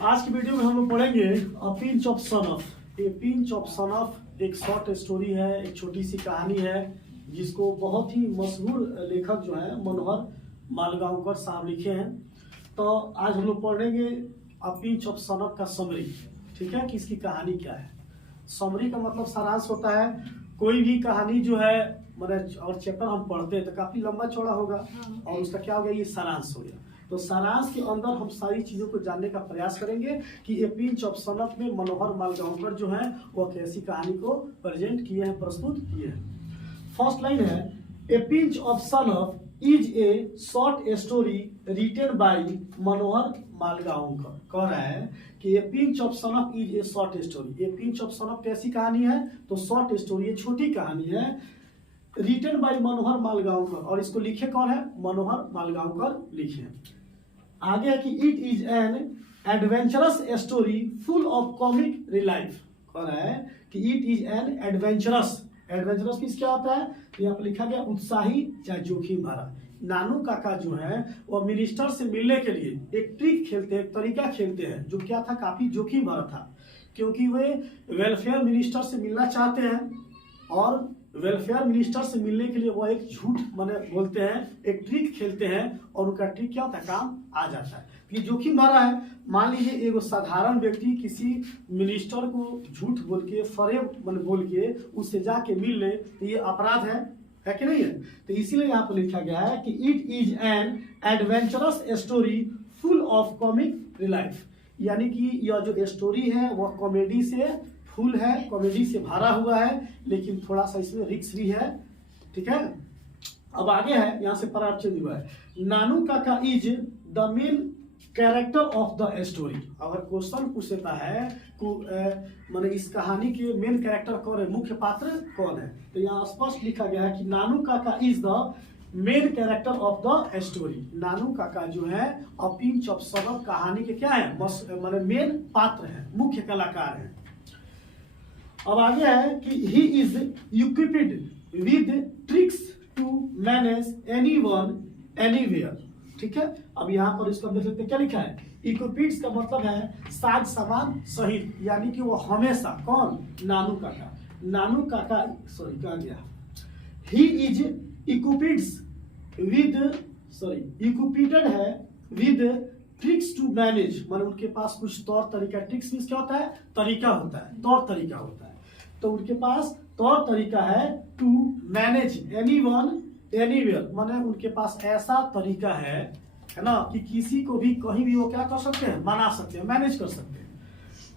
आज की वीडियो में हम लोग पढ़ेंगे अ pinch of son of. A pinch of son of एक शॉर्ट स्टोरी है, एक छोटी सी कहानी है जिसको बहुत ही मशहूर लेखक जो है मनोहर मालगांवकर साहब लिखे हैं। तो आज हम लोग पढ़ेंगे अ पिंच ऑफ सन ऑफ का समरी। ठीक है कि इसकी कहानी क्या है। समरी का मतलब सारांश होता है। कोई भी कहानी जो है मतलब और चैप्टर हम पढ़ते हैं तो काफी लंबा चौड़ा होगा और उसका क्या हो गया, ये सारांश हो गया। तो सारांश के अंदर हम सारी चीजों को जानने का प्रयास करेंगे कि a pinch of son of में मनोहर मालगांवकर जो है वो कैसी कहानी को प्रेजेंट किए हैं, प्रस्तुत किए हैं। फर्स्ट लाइन है, a pinch of snuff is a short story written by Manohar Malgonkar. कह रहा है कि a pinch of snuff is a short story. A pinch of snuff कैसी कहानी है, तो शॉर्ट स्टोरी, छोटी कहानी है, रिटन बाय मनोहर मालगांवकर। और इसको लिखे कौन है, मनोहर मालगांवकर लिखे। आगे है कि it is an adventurous story full of comic relief. कह रहा है कि it is an adventurous. Adventurous किस क्या होता है, तो यहाँ पर लिखा गया उत्साही चाहे जोखिम भरा। नानू काका जो है वो मिनिस्टर से मिलने के लिए एक ट्रिक खेलते हैं, एक तरीका खेलते हैं जो क्या था, काफी जोखिम भरा था। क्योंकि वे वेलफेयर मिनिस्टर से मिलना चाहते हैं और वेलफेयर मिनिस्टर से मिलने के लिए वो एक झूठ माने बोलते हैं, एक ट्रिक खेलते हैं और उनका ट्रिक क्या होता है, काम आ जाता है। ये जोखिम भरा है। मान लीजिए एक साधारण व्यक्ति किसी मिनिस्टर को झूठ बोल के, फरेब माने बोल के उससे जाके मिल ले तो ये अपराध है कि नहीं है। तो इसीलिए यहाँ पर लिखा गया है कि it is an adventurous story full of comic relief. यानी कि यह जो स्टोरी है वह कॉमेडी से फुल है, कॉमेडी से भरा हुआ है, लेकिन थोड़ा सा इसमें रिक्स भी है। ठीक है, अब आगे है, यहाँ से पराग चेंज हुआ है। नानू Kaka is the main character of the story. अगर क्वेश्चन पूछता है माने इस कहानी के मेन कैरेक्टर कौन है, मुख्य पात्र कौन है, तो यहाँ स्पष्ट लिखा गया है कि Nanu Kaka is the main character of the story. Nanu Kaka जो है a pinch of snuff कहानी के क्या है, माने मेन पात्र है, मुख्य कलाकार है। अब आगे है कि he is equipped with tricks to manage anyone anywhere. ठीक है, अब यहाँ पर इसको देख सकते हैं क्या लिखा है, इक्विप्ड का मतलब है साज सामान सहित, यानी कि वो हमेशा, कौन, नानू काका। नानू काका सॉरी कहा गया, ही इज इक्विप्ड विद इक्विप्ड है विद ट्रिक्स टू मैनेज, माने उनके पास कुछ तौर तरीका, ट्रिक्स मींस क्या होता है, तरीका होता है, तौर तरीका होता है। तो उनके पास तौर तरीका है टू मैनेज एनीवन एनीवेयर, माने उनके पास ऐसा तरीका है ना कि किसी को भी कहीं भी वो क्या कर सकते हैं, मना सकते हैं, मैनेज कर सकते हैं।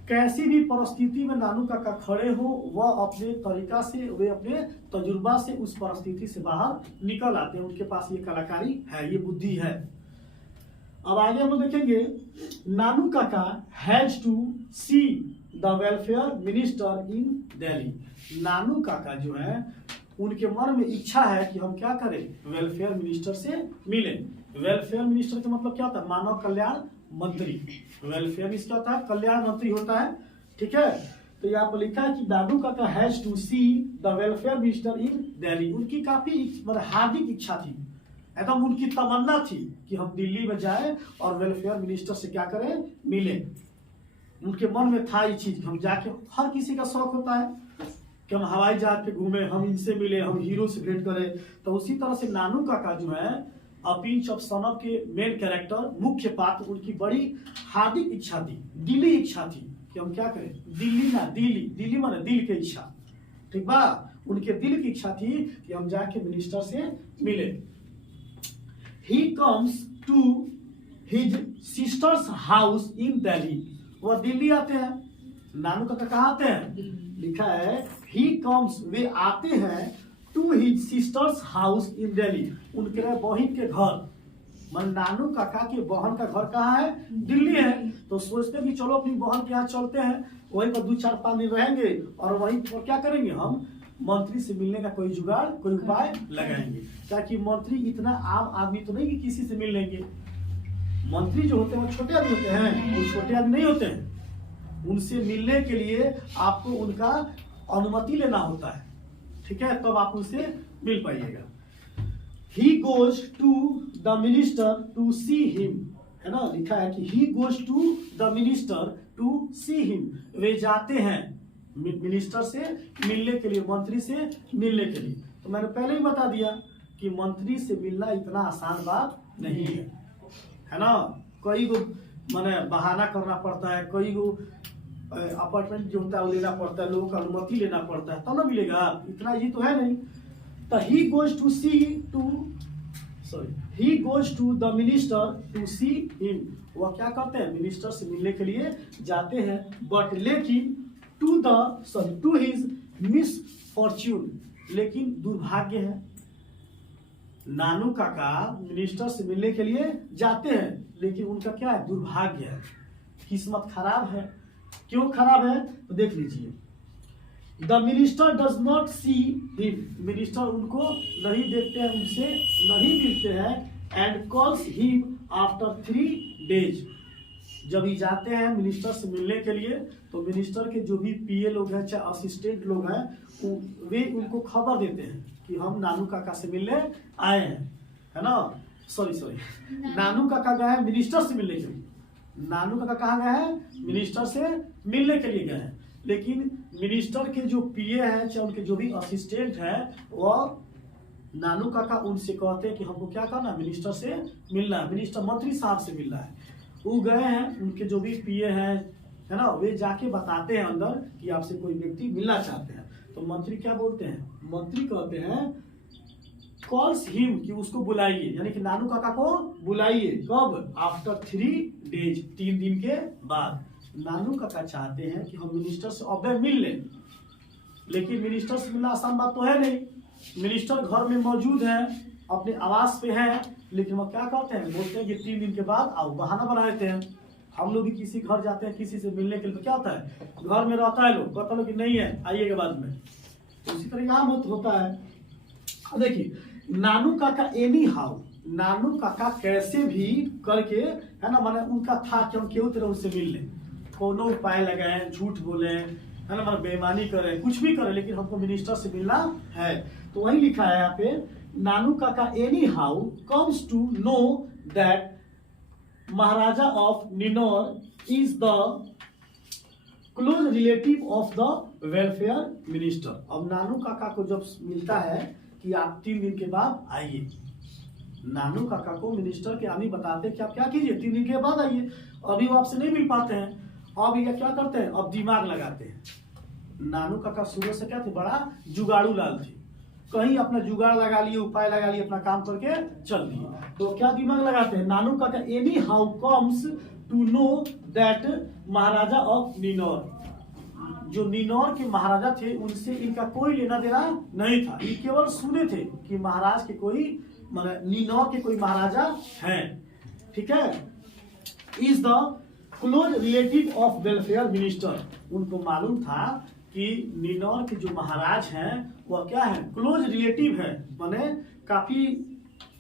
कैसी भी परिस्थिति में नानू काका खड़े हो, वह अपने तरीका से, वे अपने तजुर्बा से उस परिस्थिति से बाहर निकल आते हैं। उनके पास ये कलाकारी है, ये बुद्धि है। अब आगे हम लोग देखेंगे, Nanu Kaka has to see the welfare minister in Delhi. Nanu Kaka जो है उनके मन में इच्छा है कि हम क्या करें, वेलफेयर मिनिस्टर से मिलें। वेलफेयर मिनिस्टर का मतलब क्या होता है, मानव कल्याण मंत्री। वेलफेयर मिनिस्टर क्या होता है, कल्याण मंत्री होता है। ठीक है, तो यहाँ पर लिखा है कि Nanu Kaka has to see the welfare minister in Delhi. उनकी काफी मतलब हार्दिक इच्छा थी, एकदम उनकी तमन्ना थी कि हम दिल्ली में जाए और वेलफेयर मिनिस्टर से क्या करें, मिले। उनके मन में था ये चीज, हम जाके, हर किसी का शौक होता है कि हम हवाई जहाज पे घूमे, हम इनसे मिले, हम हीरो से भेंट करें। तो उसी तरह से नानू काका जो है a pinch of son of के मेन कैरेक्टर, मुख्य पात्र, उनकी बड़ी हार्दिक इच्छा थी, दिली इच्छा थी कि हम क्या करें, दिल्ली ना दिल्ली, दिल्ली माने दिल की इच्छा। ठीक बा, उनके दिल की इच्छा थी कि हम जाके मिनिस्टर से मिले। He comes to his sister's house in Delhi. वह दिल्ली आते हैं। नानू काका कहाँ आते हैं, लिखा है ही कम्स, वे आते हैं to his sister's house in Delhi, उनके बहन के घर। मन नानू काका के बहन का घर कहाँ है, दिल्ली है। तो सोचते हैं कि चलो अपनी बहन के यहाँ चलते हैं, वहीं पर 2-4-5 दिन रहेंगे और वहीं पर क्या करेंगे, हम मंत्री से मिलने का कोई जुगाड़, कोई उपाय लगाएंगे। ताकि मंत्री इतना आम आदमी तो नहीं कि किसी से मिल लेंगे। मंत्री जो होते हैं वो छोटे आदमी होते हैं, वो छोटे आदमी नहीं होते हैं। उनसे मिलने के लिए आपको उनका अनुमति लेना होता है। ठीक है, तब आप उनसे मिल पाइएगा। He goes to the minister to see him। है ना, लिखा है कि he goes to the minister to see him, वे जाते हैं मिनिस्टर से मिलने के लिए, मंत्री से मिलने के लिए। तो मैंने पहले ही बता दिया कि मंत्री से मिलना इतना आसान बात नहीं है ना। कई को माने बहाना करना पड़ता है, कई को अपार्टमेंट जो होता है वो लेना पड़ता है, लोगों का अनुमति लेना पड़ता है तब ना मिलेगा, इतना ये तो है नहीं। तो he goes to the minister to see him, वह क्या करते हैं, मिनिस्टर से मिलने के लिए जाते हैं, बट लेकिन टू हिज मिसफॉर्च्यून, लेकिन दुर्भाग्य है, नानू काका मिनिस्टर से मिलने के लिए जाते हैं लेकिन उनका क्या है, दुर्भाग्य है, किस्मत खराब है। क्यों खराब है तो देख लीजिए। The minister does not see him, minister उनको नहीं देखते हैं, उनसे नहीं मिलते हैं, and calls him after 3 days, जब ही जाते हैं मिनिस्टर से मिलने के लिए तो मिनिस्टर के जो भी पीए लोग हैं चाहे असिस्टेंट लोग हैं वे उनको खबर देते हैं कि हम नानू काका से मिलने आए हैं, है ना। सॉरी नानू काका गए हैं मिनिस्टर से मिलने के लिए, नानू काका कहाँ गए हैं, मिनिस्टर से मिलने के लिए गए हैं, लेकिन मिनिस्टर के जो पीए हैं चाहे उनके जो भी असिस्टेंट हैं वो नानू काका उनसे कहते हैं कि हमको क्या करना, मिनिस्टर से मिलना है, मिनिस्टर मंत्री साहब से मिलना है। वो गए हैं, उनके जो भी पीए हैं है ना, वे जाके बताते हैं अंदर कि आपसे कोई व्यक्ति मिलना चाहते हैं। तो मंत्री क्या बोलते हैं, मंत्री कहते हैं कॉल्स हिम, कि उसको बुलाइए, यानी कि नानू काका को बुलाइए, कब, आफ्टर 3 days, 3 दिन के बाद। नानू काका चाहते हैं कि हम मिनिस्टर से अबे मिल लें, लेकिन मिनिस्टर से मिलना आसान बात तो है नहीं। मिनिस्टर घर में मौजूद है, अपने आवास पे है, लेकिन वो क्या कहते हैं, बोलते हैं कि 3 दिन के बाद आओ, बहाना बना देते हैं। हम लोग भी किसी घर जाते हैं किसी से मिलने के लिए तो क्या होता है, घर में रहता है लोग, कहता लोग कि नहीं है आइएगा बाद में, तो इसी तरह यहाँ होता है। अब देखिए नानू काका एनी हाउ, नानू काका कैसे भी करके है ना, माने उनका था कि हम केहू तरह उनसे मिल लें, कोनो उपाय लगाए, झूठ बोले है ना, माने बेईमानी करें, कुछ भी करें, लेकिन हमको मिनिस्टर से मिलना है। तो वही लिखा है यहाँ पे, Nanu Kaka anyhow comes to know that Maharaja of Ninor is the close relative of the welfare minister. अब नानू काका को जब मिलता है कि आप 3 दिन के बाद आइए, नानू काका को मिनिस्टर के आदमी बताते हैं कि आप क्या कीजिए, 3 दिन के बाद आइए। अभी वो आपसे नहीं मिल पाते हैं, अब ये क्या करते हैं, अब दिमाग लगाते हैं। नानू काका शुरू से क्या थे, बड़ा जुगाड़ू लाल थे, कहीं अपना जुगाड़ लगा लिए, उपाय लगा लिए, अपना काम करके चल दिए। तो क्या दिमाग लगाते हैं, Nanu Kaka anyhow comes to know that Maharaja of Ninor, जो निनौर के महाराजा थे उनसे इनका कोई लेना देना नहीं था, ये केवल सुने थे कि महाराज के कोई निनौर के कोई महाराजा हैं, ठीक है। Is the close relative of welfare minister, उनको मालूम था कि निनौर के जो महाराज हैं वह क्या है, क्लोज रिलेटिव है, माने काफी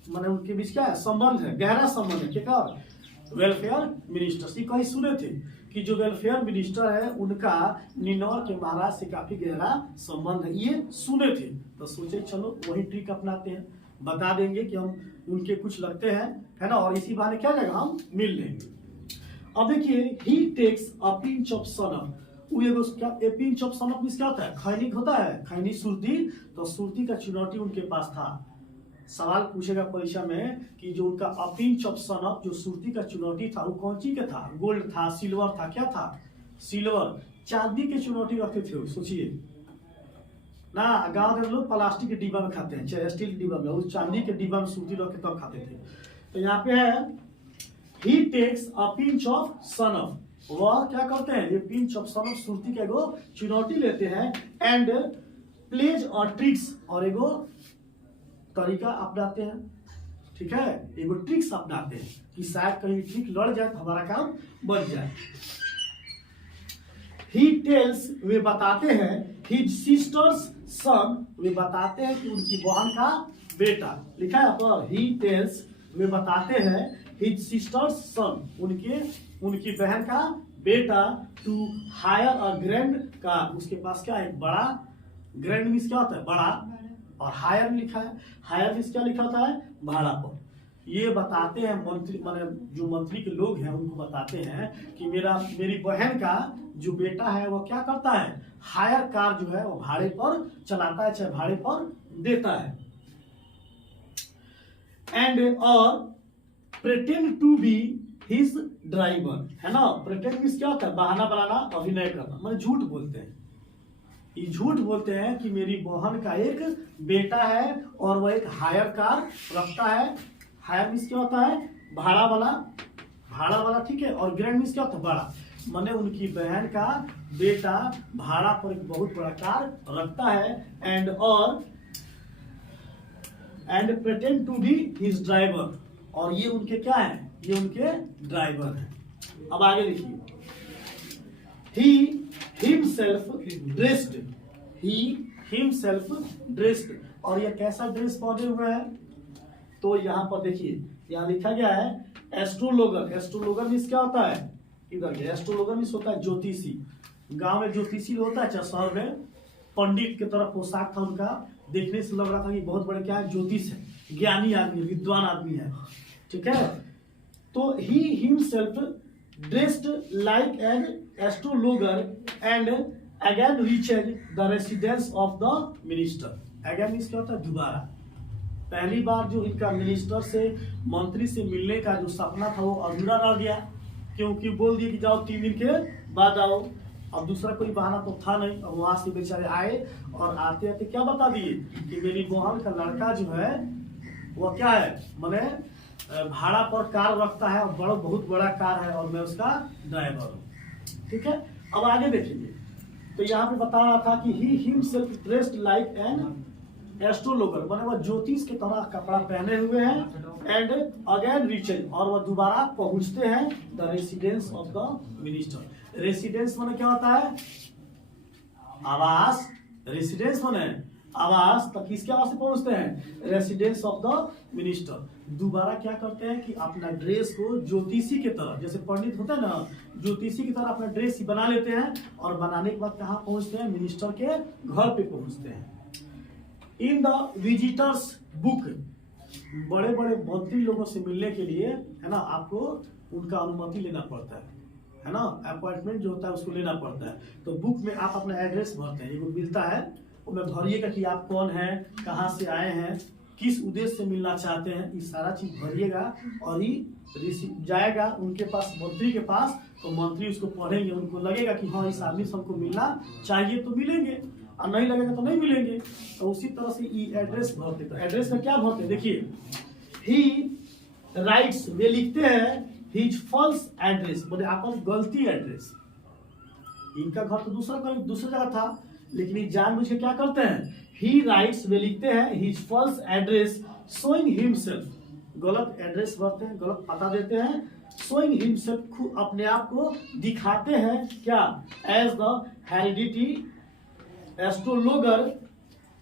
माने उनके बीच क्या है, संबंध है, गहरा संबंध है, क्या वेलफेयर मिनिस्टर से कहीं सुने थे कि जो वेलफेयर मिनिस्टर है उनका निनौर के महाराज से काफी गहरा संबंध है, ये सुने थे। तो सोचे चलो वही ट्रिक अपनाते हैं, बता देंगे कि हम उनके कुछ लगते हैं, है ना, और इसी बहाने क्या जगह हम मिल लेंगे। अब देखिए ही टेक्स अ पिंच ऑफ सनफ, वो एगो क्या पिंच ऑफ सनफ में क्या होता है, खैनी होता है, खैनी सुरती, तो सुरती का चुनौती उनके पास था। सवाल पूछेगा परीक्षा में कि जो उनका अ पिंच ऑफ सनफ जो सुरती का चुनौती था वो कौन सी का था, गोल्ड था, सिल्वर था, क्या था, सिल्वर, चांदी के चुनौती रखते थे, सोचिए ना, गांव के लोग प्लास्टिक के डिब्बा में खाते हैं, चाहे स्टील के डिब्बा में, उस चांदी के डिब्बा में सुरती रख के तब खाते थे। तो यहाँ पे है ही टेक्स अ पिंच ऑफ सनफ, वह क्या करते हैं, ये पिंच ऑफ सनफ सुरती का एगो चुनौती लेते हैं, एंड प्लेज और ट्रिक्स, और एगो तरीका अपनाते हैं, ठीक है, एगो ट्रिक्स अपनाते हैं कि शायद कहीं ट्रिक लड़ जाए तो हमारा काम बन जाए। ही टेल्स, वे बताते हैं, हिज सिस्टर्स सन, वे बताते हैं कि उनकी बहन का बेटा, लिखा है पर ही टेल्स, वे बताते हैं, हिज सिस्टर्स सन, उनकी बहन का बेटा, to hire a grand car, उसके पास क्या है, बड़ा, ग्रैंड मीन्स क्या होता है, बड़ा, और हायर लिखा है, हायर मीन्स क्या लिखा होता है, भाड़ा पर। ये बताते हैं मंत्री माने जो मंत्री के लोग हैं उनको बताते हैं कि मेरी बहन का जो बेटा है वो क्या करता है, हायर कार जो है वो भाड़े पर चलाता है, चाहे भाड़े पर देता है। एंड और pretend to be his driver, है ना। प्रिटेंड मींस क्या होता है, बहाना बनाना, अभिनय करना, मतलब झूठ बोलते हैं। ये झूठ बोलते हैं कि मेरी बहन का एक बेटा है और वह एक हायर कार रखता है। हायर मींस क्या होता है, भाड़ा वाला, ठीक है। और ग्रैंड मींस क्या होता है, बड़ा, माने उनकी बहन का बेटा भाड़ा पर एक बहुत बड़ा कार रखता है। And pretend to be his driver, और ये उनके क्या है, ये उनके ड्राइवर हैं। अब आगे देखिए, ही हिमसेल्फ ड्रेस्ड, और ये कैसा ड्रेस पहने हुए हैं, तो यहाँ पर देखिए यहाँ लिखा गया है एस्ट्रोलॉगर। एस्ट्रोलॉगर मींस क्या होता है, इधर के एस्ट्रोलॉगर मींस होता है ज्योतिषी। गांव में ज्योतिषी होता है, चाहे शहर में पंडित की तरफ पोशाक था उनका, देखने से लग रहा था कि बहुत बड़े क्या है, ज्योतिष है, ज्ञानी आदमी, विद्वान आदमी है, ठीक है। तो he himself dressed like an astrologer and again reaches the residence of the minister. Again means क्या होता है, दोबारा। पहली बार जो इनका मिनिस्टर से, मंत्री से मिलने का जो सपना था वो अधूरा रह गया, क्योंकि बोल दिए कि जाओ 3 दिन के बाद आओ। अब दूसरा कोई बहाना तो था नहीं। और वहां से बेचारे आए और आते आते क्या बता दिए कि मेरी बहन का लड़का जो है वो क्या है, माने भाड़ा पर कार रखता है और बहुत बड़ा कार है और मैं उसका ड्राइवर हूँ, ठीक है। अब आगे देखेंगे, तो यहाँ पे बता रहा था कि he himself dressed like an astrologer, माने वह ज्योतिष के तरह कपड़ा पहने हुए हैं। एंड अगेन रीचेज, और वह दोबारा पहुंचते हैं the residence of the minister. Residence माने क्या होता है, आवास। रेसिडेंस माने आवास, तो किसके आवास से पहुंचते हैं, रेसिडेंस ऑफ द मिनिस्टर। दोबारा क्या करते हैं कि अपना ड्रेस को ज्योतिषी के तरह, जैसे पंडित होता है ना, ज्योतिषी की तरह अपना ड्रेस ही बना लेते हैं, और बनाने के बाद कहाँ पहुंचते हैं, मिनिस्टर के घर पे पहुंचते हैं। इन द विजिटर्स बुक, बड़े बड़े मंत्री लोगों से मिलने के लिए, है ना, आपको उनका अनुमति लेना पड़ता है ना, अपॉइंटमेंट जो होता है उसको लेना पड़ता है। तो बुक में आप अपना एड्रेस भरते हैं, ये मिलता है, उसमें भरिएगा कि आप कौन हैं, कहाँ से आए हैं, किस उद्देश्य से मिलना चाहते हैं, ये सारा चीज भरिएगा। और ये जाएगा उनके पास, मंत्री के पास, तो मंत्री उसको पढ़ेंगे, उनको लगेगा कि हाँ इस आदमी से हमको मिलना चाहिए तो मिलेंगे, और नहीं लगेगा तो नहीं मिलेंगे। तो उसी तरह से ये एड्रेस भरते। तो एड्रेस में क्या भरते, देखिए, ही राइट्स, वे लिखते हैं हिज फॉल्स एड्रेस, बोले आपका गलती एड्रेस। इनका घर तो दूसरा जगह था, लेकिन ये जानबूझ के क्या करते हैं, ही राइट्स, वे लिखते हैं his false address showing himself, गलत एड्रेस भरते हैं, गलत पता देते हैं। शोइंग हिमसेल्फ, खुद अपने आप को दिखाते हैं, क्या, as the hereditary astrologer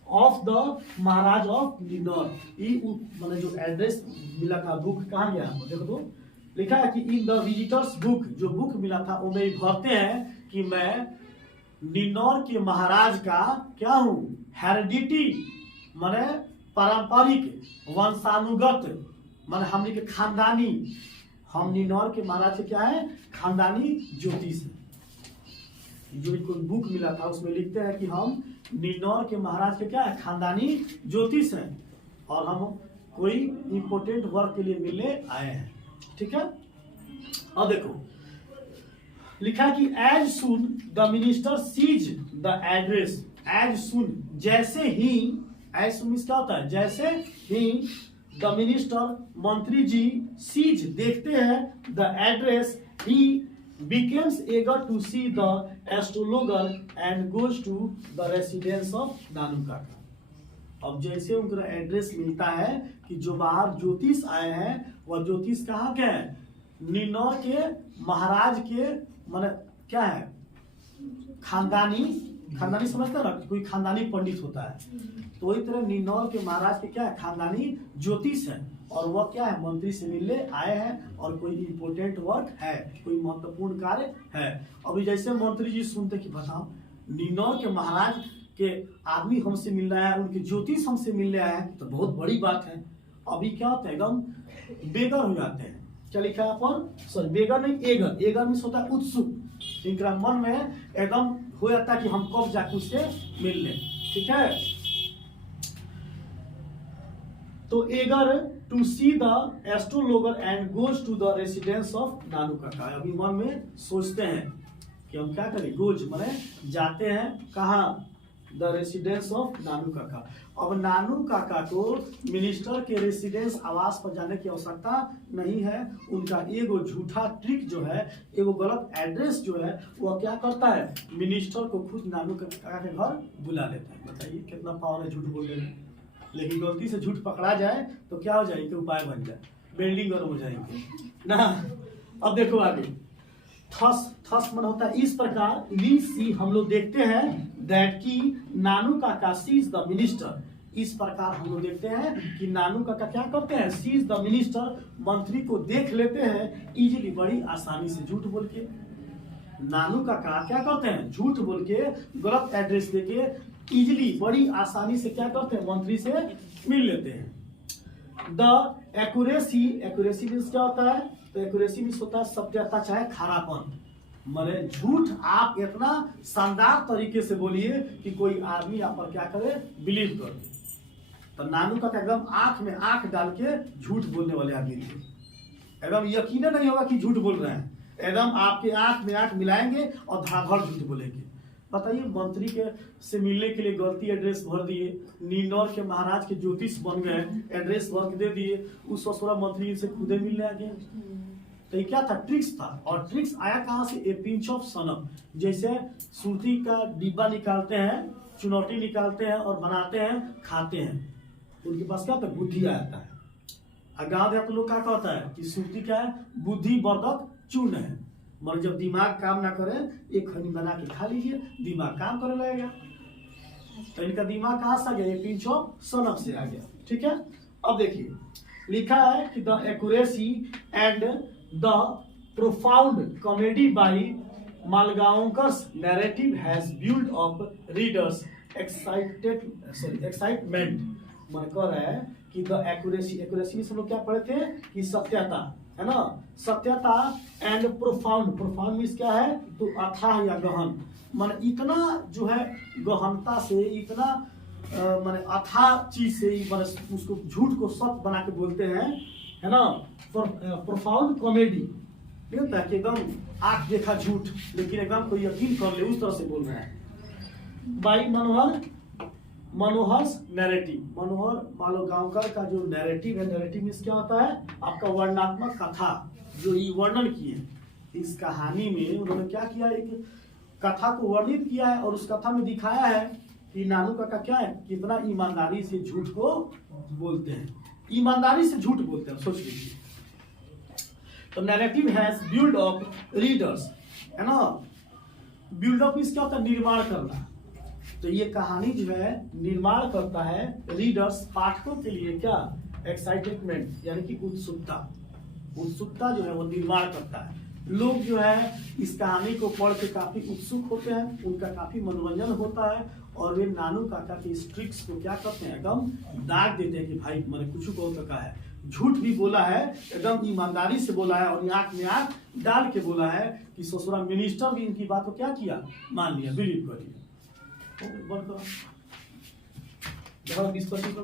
of the Maharaj of Ninor. मैंने जो एड्रेस मिला था, बुक कहाँ गया, देखो तो लिखा है कि इन द विजिटर्स बुक, जो बुक मिला था वो में भरते हैं कि मैं निनौर के महाराज का क्या हूँ, हेरिडिटी माने पारंपरिक, वंशानुगत माने हमने के खानदानी, हम निनौर के महाराज के क्या है, खानदानी ज्योतिष है। जो कोई बुक मिला था उसमें लिखते हैं कि हम निनौर के महाराज के क्या है, खानदानी ज्योतिष हैं, और हम कोई इंपोर्टेंट वर्क के लिए मिलने आए हैं, ठीक है। और देखो लिखा है कि as soon the minister sees the address, as soon, जैसे ही, एज सुन क्या होता है, जैसे ही, द मिनिस्टर, मंत्री जी, सीज, देखते हैं, the address, he becomes eager to see the astrologer and goes to the residence of नानुकाका। अब जैसे उनका एड्रेस मिलता है कि जो बाहर ज्योतिष आए हैं, वह ज्योतिष कहाँ के हैं, निनौर के महाराज के, माने क्या है, खानदानी समझते ना, कोई खानदानी पंडित होता है, तो इस तरह निनौर के महाराज के क्या है, खानदानी ज्योतिष है, और वह क्या है, मंत्री से मिलने आए हैं, और कोई इंपोर्टेंट वर्क है, कोई महत्वपूर्ण कार्य है। अभी जैसे मंत्री जी सुनते कि बताओ निनौर के महाराज के आदमी हमसे मिल रहा है, उनके ज्योतिष हमसे मिलने आए हैं, तो बहुत बड़ी बात है। अभी क्या होता है एकदम बेगर हो जाते हैं। क्या लिखा है पर, सॉरी बेगर नहीं, एगर। एगर मीन्स होता है उत्सुक। इनका मन में एकदम हो जाता है कि हम कब जाके उससे मिल लें। ठीक है, तो eager to see the astrologer and goes to the residence of Nanu Kaka. अभी मन में सोचते हैं कि हम क्या करें, गोज माने जाते हैं कहाँ, द रेसिडेंस ऑफ नानू काका। अब नानू काका को मिनिस्टर के रेसिडेंस आवास पर जाने की आवश्यकता नहीं है। उनका एगो झूठा ट्रिक जो है, एगो गलत एड्रेस जो है, वह क्या करता है, मिनिस्टर को खुद नानू काका के घर बुला लेता है। बताइए कितना पावर है झूठ बोलने में। लेकिन गलती से झूठ पकड़ा जाए तो क्या हो जाएगी, उपाय बन जाए, बिल्डिंग गर्म हो जाएंगे ना। अब देखो आगे, थस मन होता है इस प्रकार। वी सी हम लोग देखते हैं, दैट की नानू काका सीज द मिनिस्टर। इस प्रकार हम लोग देखते हैं कि नानू काका क्या करते हैं, सीज द मिनिस्टर, मंत्री को देख लेते हैं इजीली, बड़ी आसानी से। झूठ बोल के नानू काका क्या करते हैं, झूठ बोल के गलत एड्रेस देके इजीली बड़ी आसानी से क्या करते हैं, मंत्री से मिल लेते हैं। द एक्यूरेसी, एक्यूरेसी मीन्स क्या होता है, तो एक्यूरेसी मीन्स होता है सत्यता चाहे खरापन। माने झूठ आप इतना शानदार तरीके से बोलिए कि कोई आदमी आप पर क्या करे, बिलीव कर। तो नानू का एकदम आंख में आंख डाल के झूठ बोलने वाले आदमी थे। एकदम यकीन नहीं होगा कि झूठ बोल रहे हैं, एकदम आपके आंख में आंख मिलाएंगे और धड़ाधड़ झूठ बोलेंगे। बताइए, मंत्री के से मिलने के लिए गलती एड्रेस भर दिए, नींदौर के महाराज के ज्योतिष बन गए, एड्रेस भर के दे दिए, उस ससुरा मंत्री से खुदे मिलने आ गए। तो ये क्या था, ट्रिक्स था। और ट्रिक्स आया कहाँ से, ए पिंच ऑफ सनम। जैसे सुरती का डिब्बा निकालते हैं, चुनौती निकालते हैं और बनाते हैं, खाते हैं, उनके पास क्या होता है, बुद्धि आ जाता है। गाँव देहात लोग क्या कहता है कि सुरती क्या है, बुद्धि वर्धक चूर्ण है। मगर जब दिमाग काम ना करे, एक खनी बना के खा लीजिए, दिमाग काम करने लगेगा। तो इनका दिमाग कहाँ से आ गया, पिंच ऑफ सनम से आ गया। ठीक है, अब देखिए लिखा है कि the accuracy and the profound comedy by Malgonkar's narrative has build up readers excitement. मन कह रहा है कि द एक्यूरेसी, एक्यूरेसी में सब लोग क्या पढ़े थे कि सत्यता है ना, सत्यता एंड प्रोफाउंड। प्रोफाउंड मीन्स क्या है, तो अथाह या गहन। मन इतना जो है गहनता से, इतना माने अथाह चीज से माने उसको झूठ को सत्य बना के बोलते हैं, है ना। प्रोफाउंड कॉमेडी नहीं होता कि एकदम आंख देखा झूठ, लेकिन एकदम कोई यकीन कर ले, उस तरह से बोल रहे हैं। बाई मनोहर नैरेटिव, मनोहर मालगांवकर का जो नैरेटिव है, नैरेटिव मीन्स क्या होता है, आपका वर्णनात्मक कथा जो ये वर्णन किए। इस कहानी में उन्होंने क्या किया, एक कथा को वर्णित किया है और उस कथा में दिखाया है कि नानू काका क्या है, कितना ईमानदारी से झूठ को बोलते हैं, ईमानदारी से झूठ बोलते हैं। सोच लीजिए, तो narrative has build up readers, है ना। बिल्ड अप मीन्स क्या होता है, निर्माण करना। तो ये कहानी जो है निर्माण करता है रीडर्स, पाठकों के लिए क्या, एक्साइटमेंट यानी कि उत्सुकता। उत्सुकता जो है वो निर्माण करता है। लोग जो है इस कहानी को पढ़ के काफी उत्सुक होते हैं, उनका काफी मनोरंजन होता है और वे नानू काका के इस ट्रिक्स को क्या करते हैं, एकदम दाग देते हैं कि भाई मैंने कुछ को काका है, झूठ भी बोला है, एकदम ईमानदारी से बोला है और आंख में आंख डाल के बोला है कि ससुरा मिनिस्टर भी इनकी बात को क्या किया, मान लिया, बिलीव कर लिया। 20%